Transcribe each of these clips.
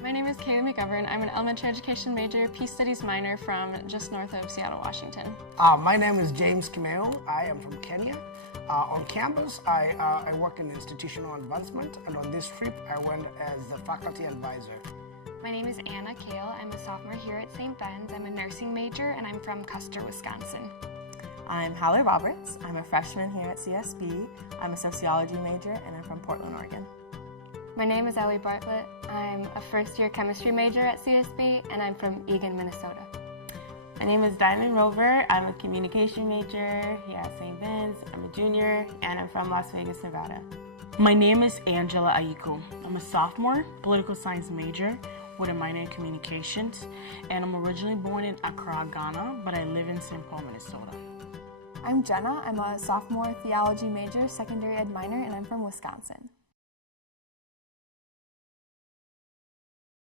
My name is Kaylee McGovern. I'm an elementary education major, Peace Studies minor from just north of Seattle, Washington. My name is James Kimeo. I am from Kenya. On campus, I work in institutional advancement, and on this trip, I went as the faculty advisor. My name is Anna Kale. I'm a sophomore here at St. Ben's. I'm a nursing major, and I'm from Custer, Wisconsin. I'm Hallie Roberts. I'm a freshman here at CSB. I'm a sociology major, and I'm from Portland, Oregon. My name is Ellie Bartlett. I'm a first-year chemistry major at CSB, and I'm from Eagan, Minnesota. My name is Diamond Rover. I'm a communication major here at St. Ben's. I'm a junior, and I'm from Las Vegas, Nevada. My name is Angela Aiko. I'm a sophomore, political science major with a minor in communications, and I'm originally born in Accra, Ghana, but I live in St. Paul, Minnesota. I'm Jenna. I'm a sophomore theology major, secondary ed minor, and I'm from Wisconsin.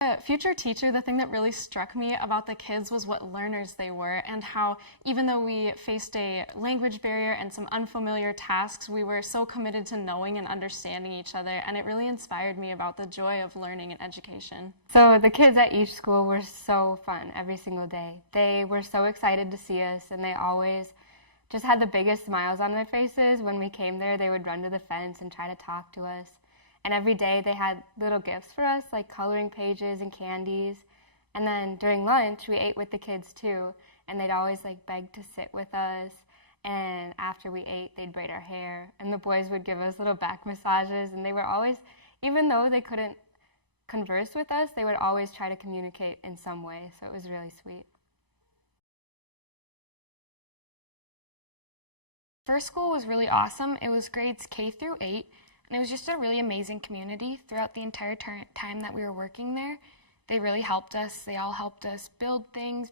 A future teacher, the thing that really struck me about the kids was what learners they were, and how even though we faced a language barrier and some unfamiliar tasks, we were so committed to knowing and understanding each other, and it really inspired me about the joy of learning and education. So the kids at each school were so fun every single day. They were so excited to see us, and they always just had the biggest smiles on their faces. When we came there, they would run to the fence and try to talk to us. And every day they had little gifts for us, like coloring pages and candies. And then during lunch, we ate with the kids too. And they'd always beg to sit with us. And after we ate, they'd braid our hair. And the boys would give us little back massages. And they were always, even though they couldn't converse with us, they would always try to communicate in some way. So it was really sweet. First school was really awesome. It was grades K through 8. And it was just a really amazing community throughout the entire time that we were working there. They really helped us. They all helped us build things,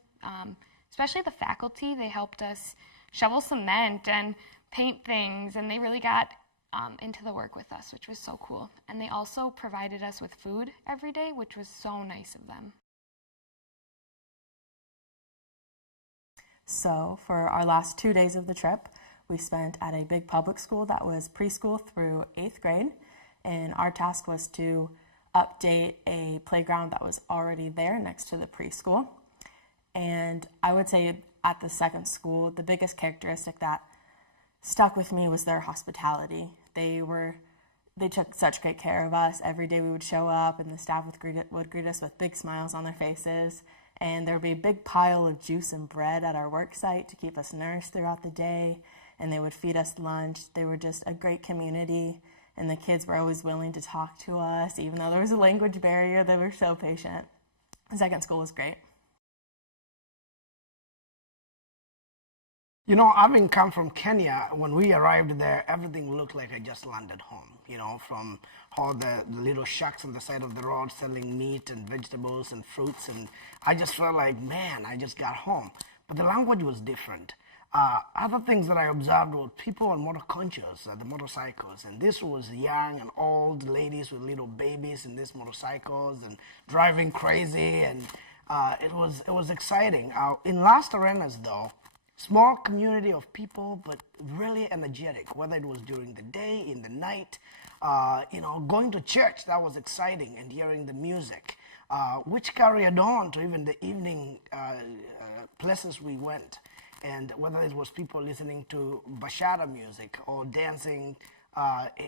especially the faculty. They helped us shovel cement and paint things, and they really got into the work with us, which was so cool. And they also provided us with food every day, which was so nice of them. So for our last 2 days of the trip, we spent at a big public school that was preschool through 8th grade, and our task was to update a playground that was already there next to the preschool. And I would say at the second school, the biggest characteristic that stuck with me was their hospitality. They took such great care of us. Every day we would show up, and the staff would greet us with big smiles on their faces. And there would be a big pile of juice and bread at our work site to keep us nourished throughout the day. And they would feed us lunch. They were just a great community, and the kids were always willing to talk to us. Even though there was a language barrier, they were so patient. The second school was great. You know, having come from Kenya, when we arrived there, everything looked like I just landed home. You know, from all the little shacks on the side of the road selling meat and vegetables and fruits, and I just felt like, man, I just got home. But the language was different. Other things that I observed were people on motor conchos, the motorcycles, and this was young and old ladies with little babies in these motorcycles and driving crazy, and it was exciting. In Las Terrenas, though, small community of people, but really energetic, whether it was during the day, in the night, going to church, that was exciting, and hearing the music, which carried on to even the evening places we went. And whether it was people listening to bachata music or dancing,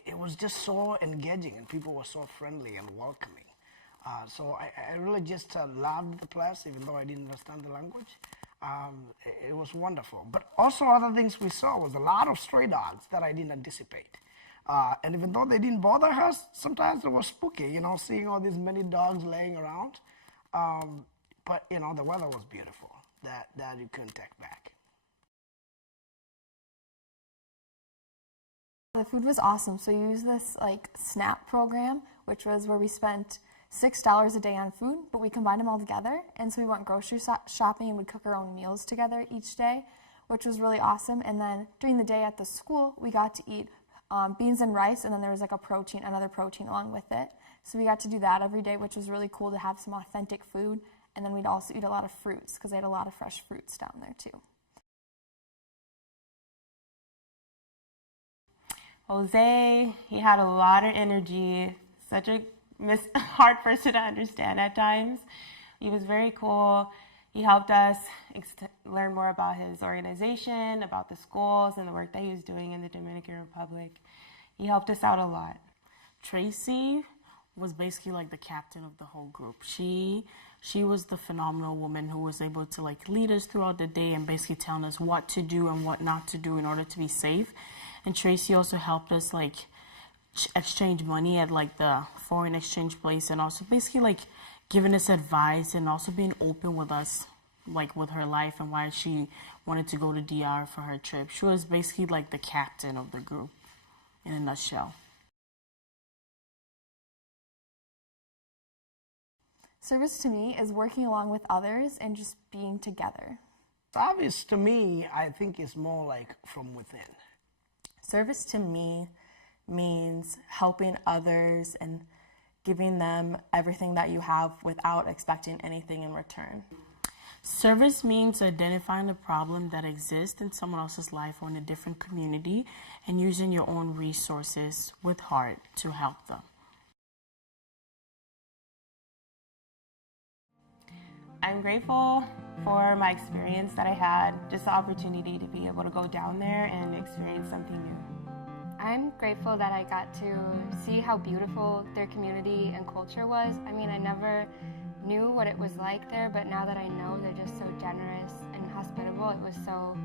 it was just so engaging, and people were so friendly and welcoming. So I really just loved the place, even though I didn't understand the language. It was wonderful. But also other things we saw was a lot of stray dogs that I didn't anticipate. And even though they didn't bother us, sometimes it was spooky, seeing all these many dogs laying around. But, the weather was beautiful, that you couldn't take back. The food was awesome. So you use this SNAP program, which was where we spent $6 a day on food, but we combined them all together. And so we went grocery shopping and we'd cook our own meals together each day, which was really awesome. And then during the day at the school, we got to eat beans and rice, and then there was another protein along with it. So we got to do that every day, which was really cool to have some authentic food. And then we'd also eat a lot of fruits because they had a lot of fresh fruits down there too. Jose, he had a lot of energy, such a hard person to understand at times. He was very cool. He helped us learn more about his organization, about the schools, and the work that he was doing in the Dominican Republic. He helped us out a lot. Tracy was basically like the captain of the whole group. She was the phenomenal woman who was able to like lead us throughout the day and basically telling us what to do and what not to do in order to be safe. And Tracy also helped us like exchange money at like the foreign exchange place, and also basically like giving us advice and also being open with us, like with her life and why she wanted to go to DR for her trip. She was basically like the captain of the group in a nutshell. Service to me is working along with others and just being together. Service to me, I think, is more like from within. Service to me means helping others and giving them everything that you have without expecting anything in return. Service means identifying the problem that exists in someone else's life or in a different community and using your own resources with heart to help them. I'm grateful for my experience that I had, just the opportunity to be able to go down there and experience something new. I'm grateful that I got to see how beautiful their community and culture was. I mean, I never knew what it was like there, but now that I know, they're just so generous and hospitable. It was so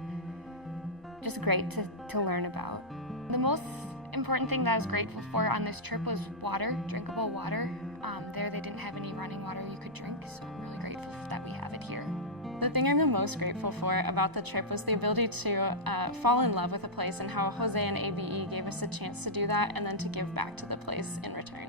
just great to learn about. The most important thing that I was grateful for on this trip was water, drinkable water. There they didn't have any running water you could drink, so I'm really grateful that we have it here. The thing I'm the most grateful for about the trip was the ability to fall in love with a place, and how Jose and ABE gave us a chance to do that and then to give back to the place in return.